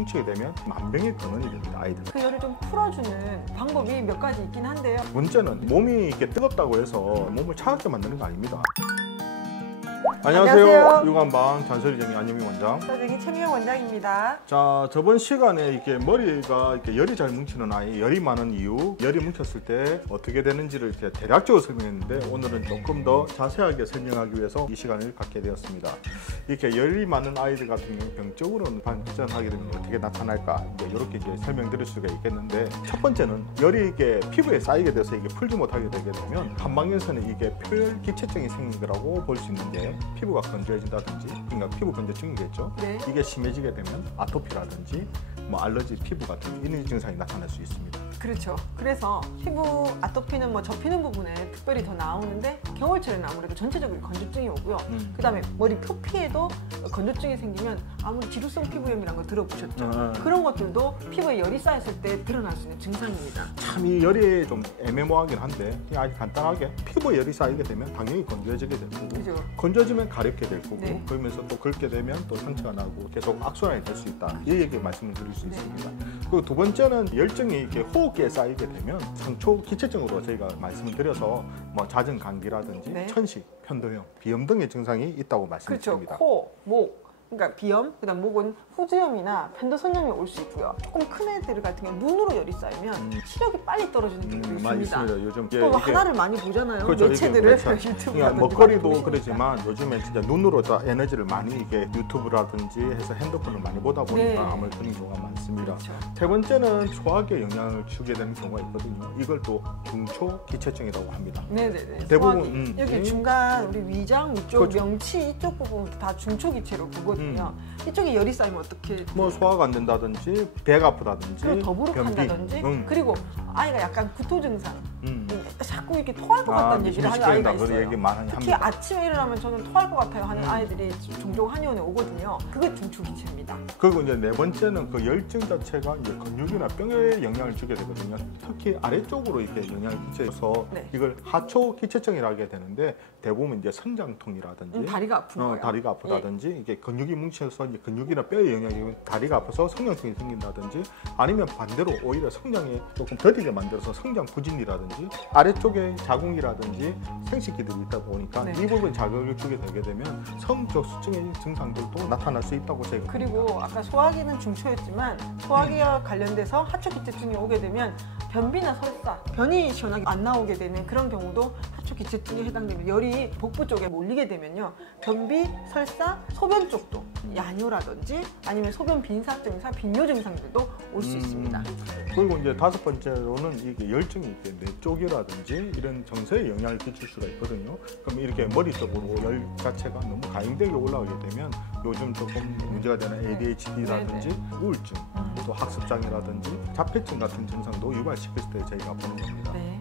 뭉치게 되면 만병의 근원이 됩니다. 아이들. 그 열을 좀 풀어주는 방법이 몇 가지 있긴 한데요. 문제는 몸이 이렇게 뜨겁다고 해서 몸을 차갑게 만드는 거 아닙니다. 안녕하세요. 육안방 잔소리쟁이 안유미 원장. 선생님 최미영 원장입니다. 자, 저번 시간에 이렇게 머리가 이렇게 열이 잘 뭉치는 아이, 열이 많은 이유, 열이 뭉쳤을 때 어떻게 되는지를 이렇게 대략적으로 설명했는데 오늘은 조금 더 자세하게 설명하기 위해서 이 시간을 갖게 되었습니다. 이렇게 열이 많은 아이들 같은 경우 병적으로는 발전하게 되면 어떻게 나타날까 이제 이렇게 이제 설명드릴 수가 있겠는데, 첫 번째는 열이 이게 피부에 쌓이게 돼서 이게 풀지 못하게 되게 되면 한방에서는 이게 표열 기체증이 생긴 거라고 볼 수 있는데, 피부가 건조해진다든지, 그러니까 피부 건조증이겠죠. 네. 이게 심해지게 되면 아토피라든지 뭐 알러지 피부 같은 이런 증상이 나타날 수 있습니다. 그렇죠. 그래서 피부 아토피는 뭐 접히는 부분에 특별히 더 나오는데, 겨울철에는 아무래도 전체적으로 건조증이 오고요. 그다음에 머리 표피에도 건조증이 생기면 아무리 지루성 피부염이라는 거 들어보셨죠? 그런 것들도 피부에 열이 쌓였을 때 드러날 수 있는 증상입니다. 참 이 열이 좀 애매모호하긴 한데, 그냥 아주 간단하게 피부에 열이 쌓이게 되면 당연히 건조해지게 될 거고, 그죠. 건조해지면 가렵게 될 거고, 네. 그러면서 또 긁게 되면 또 상처가 나고 계속 악순환이 될 수 있다, 이 얘기 말씀을 드릴 수 있습니다. 그리고 두 번째는 열증이 이렇게 호흡기에 쌓이게 되면 상초 기체증으로 저희가 말씀을 드려서 뭐 잦은 감기라든지 네. 천식, 편도염, 비염 등의 증상이 있다고 말씀드립니다. 그렇죠. 코, 목, 그러니까 비염, 그다음 목은 후두염이나 편도선염이 올 수 있고요. 조금 큰 애들 같은 경우 눈으로 열이 쌓이면 시력이 빨리 떨어지는 경우도 많이 있습니다. 있습니다. 요즘 또 하나를 많이 보잖아요. 그렇죠, 매체들을 그러니까 유튜브라든지 먹거리도 그러지만 요즘에 진짜 눈으로 다 에너지를 많이 이게 유튜브라든지 해서 핸드폰을 많이 보다 보니까 네. 아무래도 그런 경우가 많습니다. 그렇죠. 세 번째는 소화기에 영향을 주게 되는 경우가 있거든요. 이걸 또 중초 기체증이라고 합니다. 네네네. 대부분, 소화기. 여기 중간 우리 위장 위쪽, 그렇죠. 명치 이쪽 부분 다 중초기체로 보거든요. 이쪽에 열이 쌓이면 어떻게? 뭐 소화가 안 된다든지 배가 아프다든지 그리고 더부룩한다든지 변비. 그리고 아이가 약간 구토 증상, 자꾸 이렇게 토할 것 같다는 얘기를 하는 아이가 있어요. 얘기 많이 특히 합니다. 아침에 일어나면 저는 토할 것 같아요 하는 아이들이 종종 한의원에 오거든요. 그게 중초기체입니다. 그리고 이제 네 번째는 그 열증 자체가 이제 근육이나 뼈에 영향을 주게 되거든요. 특히 아래쪽으로 이렇게 영향을 끼쳐서 네. 이걸 하초 기체증이라고 하게 되는데, 대부분 이제 성장통이라든지 다리가 아픈 거예요. 다리가 아프다든지 이게 근육이 뭉쳐서 이제 근육이나 뼈에 영향이 다리가 아파서 성장통이 생긴다든지, 아니면 반대로 오히려 성장에 조금 더디게 만들어서 성장 부진이라든지 아래쪽에 자궁이라든지 생식기들이 있다 보니까 네. 이 부분 자극을 주게 되게 되면 성적 수증의 증상들도 나타날 수 있다고 제가 그리고 아까 소화기는 중초였지만 소화기와 관련돼서 하초기체증이 오게 되면 변비나 설사, 변이 시원하게 안 나오게 되는 그런 경우도 하초기체증에 해당됩니다. 열이 복부 쪽에 몰리게 되면요, 변비, 설사, 소변 쪽도 야뇨라든지 아니면 소변 빈사 증상, 빈뇨 증상들도 올 수 있습니다. 그리고 이제 다섯 번째로는 이게 열증이 이렇게 뇌 쪽이라든지 이런 정서에 영향을 끼칠 수가 있거든요. 그럼 이렇게 머리 쪽으로 열 자체가 너무 가행되게 올라가게 되면 요즘 조금 문제가 되는 ADHD라든지 우울증, 또 학습장애라든지 자폐증 같은 증상도 유발시킬 때 저희가 보는 겁니다. 네.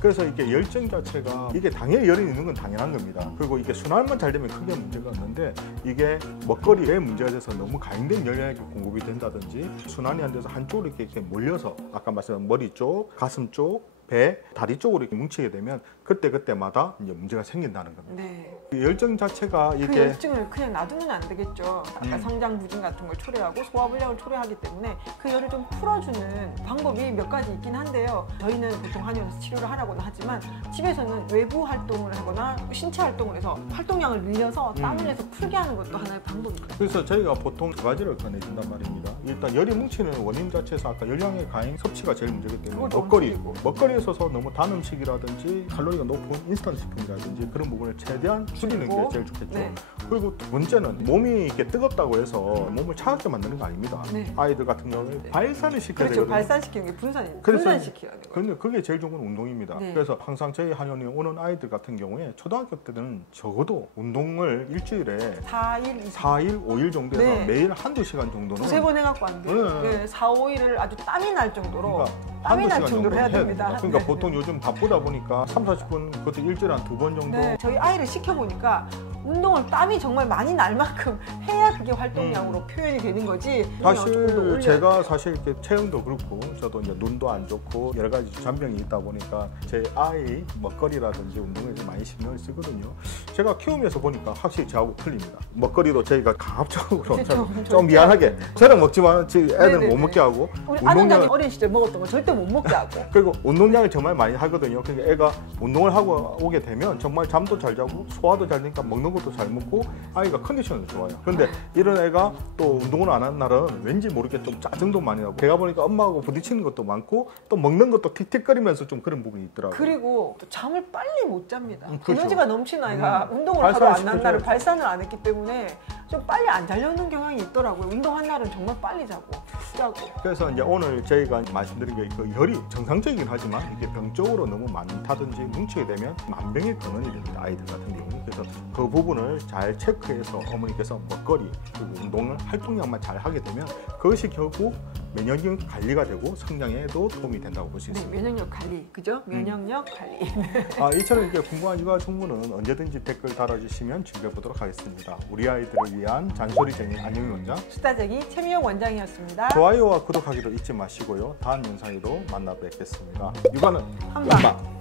그래서 이게 열증 자체가 이게 당연히 열이 있는 건 당연한 겁니다. 그리고 이게 순환만 잘 되면 크게 문제가 없는데, 이게 먹거리에 문제가 돼서 너무 가행된 열량이 공급이 된다든지 순환이 안 돼서 한쪽으로 이렇게 몰려서 아까 말씀한 머리 쪽, 가슴 쪽, 배, 다리 쪽으로 이렇게 뭉치게 되면 그때마다 이제 문제가 생긴다는 겁니다. 네. 그 열증 자체가 그 이게 열증을 그냥 놔두면 안 되겠죠. 아까 성장 부진 같은 걸 초래하고 소화불량을 초래하기 때문에 그 열을 좀 풀어주는 방법이 몇 가지 있긴 한데요. 저희는 보통 한의원에서 치료를 하라고는 하지만 집에서는 외부 활동을 하거나 신체 활동을 해서 활동량을 늘려서 땀을 내서 풀게 하는 것도 하나의 방법입니다. 그래서 저희가 보통 두 가지를 권해준단 말입니다. 일단 열이 뭉치는 원인 자체에서 아까 열량의 가행 섭취가 제일 문제기 때문에 먹거리에 있어서 너무 단 음식이라든지 칼로리가 높은 인스턴트 식품이라든지 그런 부분을 최대한 줄이는 게 제일 좋겠죠. 네. 그리고 두 번째는 몸이 이렇게 뜨겁다고 해서 몸을 차갑게 만드는 거 아닙니다. 네. 아이들 같은 경우는 발산을 시켜야 그렇죠. 되거든요. 발산시키는 게 분산입니다. 그래서 분산시켜야 돼요. 근데 그게 제일 좋은 건 운동입니다. 네. 그래서 항상 저희 한의원에 오는 아이들 같은 경우에 초등학교 때는 적어도 운동을 일주일에 4일 이상. 4일, 5일 정도에서 네. 매일 한두 시간 정도는 두세 번 해갖고 안 돼요. 네. 네. 4, 5일을 아주 땀이 날 정도로 그러니까 땀이 한두 날 시간 정도로 해야 정도는 됩니다. 그러니까 네. 보통 요즘 바쁘다 보니까 3, 40분 그것도 일주일에 한 2번 정도 네, 저희 아이를 시켜보니까 운동을 땀이 정말 많이 날 만큼 해야 그게 활동량으로 표현이 되는 거지. 조금 더 사실 올려야 제가 돼요. 사실 이렇게 체형도 그렇고 저도 이제 눈도 안 좋고 여러 가지 잔병이 있다 보니까 제 아이 먹거리라든지 운동에 좀 많이 신경을 쓰거든요. 제가 키우면서 보니까 확실히 저하고 틀립니다. 먹거리도 저희가 강압적으로 좀 미안하게 저는 먹지만 애들 못 먹게 하고 우리 아동장님 어린 시절 먹었던 거 절대 못 먹게 하고. 그리고 운동량을 정말 많이 하거든요. 그러니까 애가 운동을 하고 오게 되면 정말 잠도 잘 자고 소화도 잘 되니까 먹는 것도 잘 먹고 아이가 컨디션이 좋아요. 그런데 이런 애가 또 운동을 안 한 날은 왠지 모르게 좀 짜증도 많이 나고 제가 보니까 엄마하고 부딪히는 것도 많고 또 먹는 것도 틱틱거리면서 좀 그런 부분이 있더라고요. 그리고 또 잠을 빨리 못 잡니다. 그렇죠. 에너지가 넘치는 아이가 운동을 하루 안 한 발산시켜줘야죠. 날을 발산을 안 했기 때문에 좀 빨리 안 자려는 경향이 있더라고요. 운동한 날은 정말 빨리 자고 자고. 그래서 이제 오늘 저희가 말씀드린 게 그 열이 정상적이긴 하지만 이게 병적으로 너무 많다든지 뭉치게 되면 만병의 근원이 됩니다. 아이들 같은 경우. 그래서 그 부분을 잘 체크해서 어머니께서 먹거리 그리고 운동을 활동량만 잘 하게 되면 그것이 결국 면역력 관리가 되고 성장에도 도움이 된다고 볼 수 네, 있습니다. 면역력 관리, 그죠? 면역력 관리. 이처럼 이렇게 궁금한 육아 정보는 언제든지 댓글 달아주시면 준비해 보도록 하겠습니다. 우리 아이들을 위한 잔소리쟁이 안영희 원장, 수다쟁이 최미영 원장이었습니다. 좋아요와 구독하기도 잊지 마시고요. 다음 영상에도 만나 뵙겠습니다. 육아는 한방. 연방.